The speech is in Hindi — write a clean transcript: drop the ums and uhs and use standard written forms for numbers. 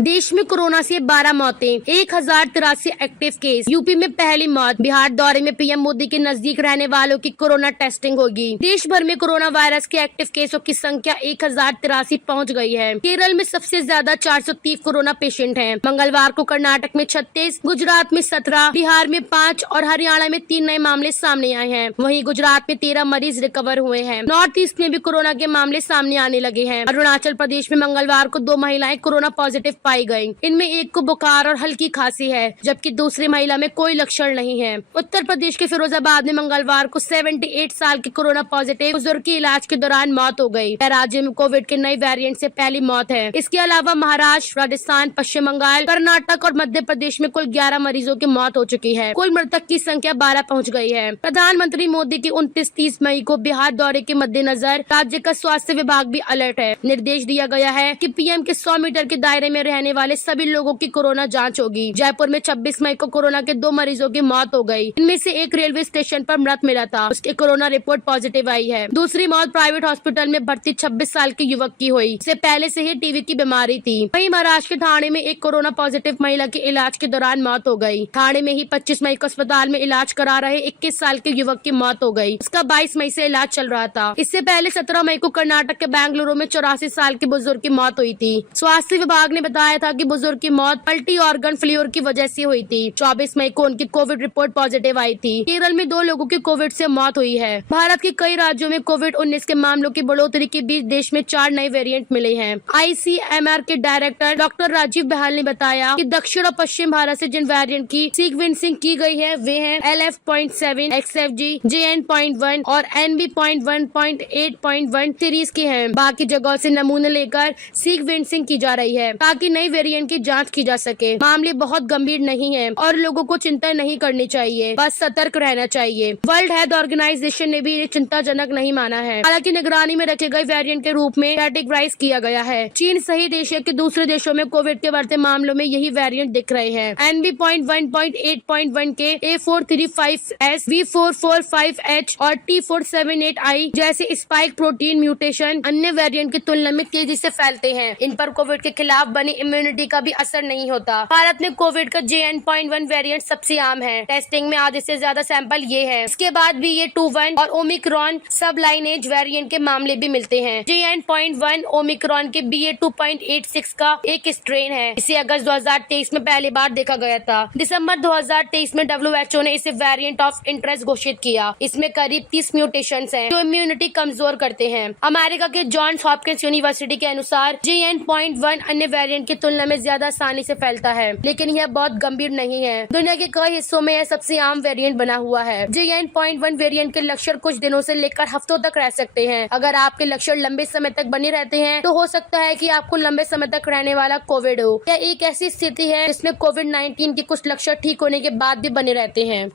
देश में कोरोना से 12 मौतें, 1083 एक्टिव केस। यूपी में पहली मौत। बिहार दौरे में पीएम मोदी के नजदीक रहने वालों की कोरोना टेस्टिंग होगी। देश भर में कोरोना वायरस के एक्टिव केसों की संख्या 1083 पहुंच गई है। केरल में सबसे ज्यादा 430 कोरोना पेशेंट हैं। मंगलवार को कर्नाटक में 36, गुजरात में 17, बिहार में 5 और हरियाणा में 3 नए मामले सामने आए हैं। वहीं गुजरात में 13 मरीज रिकवर हुए हैं। नॉर्थ ईस्ट में भी कोरोना के मामले सामने आने लगे हैं। अरुणाचल प्रदेश में मंगलवार को 2 महिलाएं कोरोना पॉजिटिव पाई गयी। इनमें एक को बुखार और हल्की खांसी है, जबकि दूसरी महिला में कोई लक्षण नहीं है। उत्तर प्रदेश के फिरोजाबाद में मंगलवार को 78 साल के कोरोना पॉजिटिव बुजुर्ग की इलाज के दौरान मौत हो गई। राज्य में कोविड के नए वेरिएंट से पहली मौत है। इसके अलावा महाराष्ट्र, राजस्थान, पश्चिम बंगाल, कर्नाटक और मध्य प्रदेश में कुल 11 मरीजों की मौत हो चुकी है। कुल मृतक की संख्या 12 पहुँच गयी है। प्रधानमंत्री मोदी की 29-30 मई को बिहार दौरे के मद्देनजर राज्य का स्वास्थ्य विभाग भी अलर्ट है। निर्देश दिया गया है कि पीएम के 100 मीटर के दायरे में रहने वाले सभी लोगों की कोरोना जांच होगी। जयपुर में 26 मई को कोरोना के 2 मरीजों की मौत हो गई। इनमें से एक रेलवे स्टेशन पर मृत मिला था, उसकी कोरोना रिपोर्ट पॉजिटिव आई है। दूसरी मौत प्राइवेट हॉस्पिटल में भर्ती 26 साल के युवक की हुई। इसे पहले से ही टीबी की बीमारी थी। वहीं महाराष्ट्र के ठाणे में एक कोरोना पॉजिटिव महिला की इलाज के दौरान मौत हो गयी। ठाणे में ही 25 मई को अस्पताल में इलाज करा रहे 21 साल के युवक की मौत हो गयी। उसका 22 मई से इलाज चल रहा था। इससे पहले 17 मई को कर्नाटक के बेंगलुरु में 84 साल के बुजुर्ग की मौत हुई थी। स्वास्थ्य विभाग ने बताया था कि बुजुर्ग की मौत मल्टी ऑर्गन फेल्योर की वजह से हुई थी। 24 मई को उनकी कोविड रिपोर्ट पॉजिटिव आई थी। केरल में 2 लोगों की कोविड से मौत हुई है। भारत के कई राज्यों में कोविड-19 के मामलों की बढ़ोतरी के बीच देश में 4 नए वेरिएंट मिले हैं। ICMR के डायरेक्टर डॉक्टर राजीव बहाल ने बताया कि दक्षिण और पश्चिम भारत से जिन वेरिएंट की सीक्वेंसिंग की गई है वे हैं LF.7, XFG, JN.1 और NB.1.8.1 सीरीज के हैं। बाकी जगहों से नमूने लेकर सीक्वेंसिंग की जा रही है ताकि नई वेरिएंट की जांच की जा सके। मामले बहुत गंभीर नहीं है और लोगों को चिंता नहीं करनी चाहिए, बस सतर्क रहना चाहिए। वर्ल्ड हेल्थ ऑर्गेनाइजेशन ने भी ये चिंताजनक नहीं माना है। हालांकि निगरानी में रखे गए वेरिएंट के रूप में कैटेगराइज किया गया है। चीन सहित एशिया के दूसरे देशों में कोविड के बढ़ते मामलों में यही वेरिएंट दिख रहे हैं। NB.1.8.1 के A435S, V445H और T478I जैसे स्पाइक प्रोटीन म्यूटेशन अन्य वेरिएंट की तुलना में तेजी से फैलते हैं। इन पर कोविड के खिलाफ बनी इम्यूनिटी का भी असर नहीं होता। भारत में कोविड का JN.1 वेरिएंट सबसे आम है। टेस्टिंग में आधे से ज्यादा सैंपल ये है। इसके बाद BA.2.1 और ओमिक्रॉन सब लाइनेज वेरिएंट के मामले भी मिलते हैं। JN.1 ओमिक्रॉन के BA.2.86 का एक स्ट्रेन है। इसे अगस्त 2023 में पहली बार देखा गया था। दिसंबर 2023 में WHO ने इसे वेरिएंट ऑफ इंटरेस्ट घोषित किया। इसमें करीब 30 म्यूटेशंस हैं जो इम्यूनिटी कमजोर करते हैं। अमेरिका के जॉन्स हॉपकिंस यूनिवर्सिटी के अनुसार JN.1 अन्य वेरिएंट की तुलना में ज्यादा आसानी से फैलता है, लेकिन यह बहुत गंभीर नहीं है। दुनिया के कई हिस्सों में यह सबसे आम वेरिएंट बना हुआ है। JN.1 वेरिएंट के लक्षण कुछ दिनों से लेकर हफ्तों तक रह सकते हैं। अगर आपके लक्षण लंबे समय तक बने रहते हैं तो हो सकता है कि आपको लंबे समय तक रहने वाला कोविड हो। यह एक ऐसी स्थिति है जिसमें कोविड-19 के कुछ लक्षण ठीक होने के बाद भी बने रहते हैं।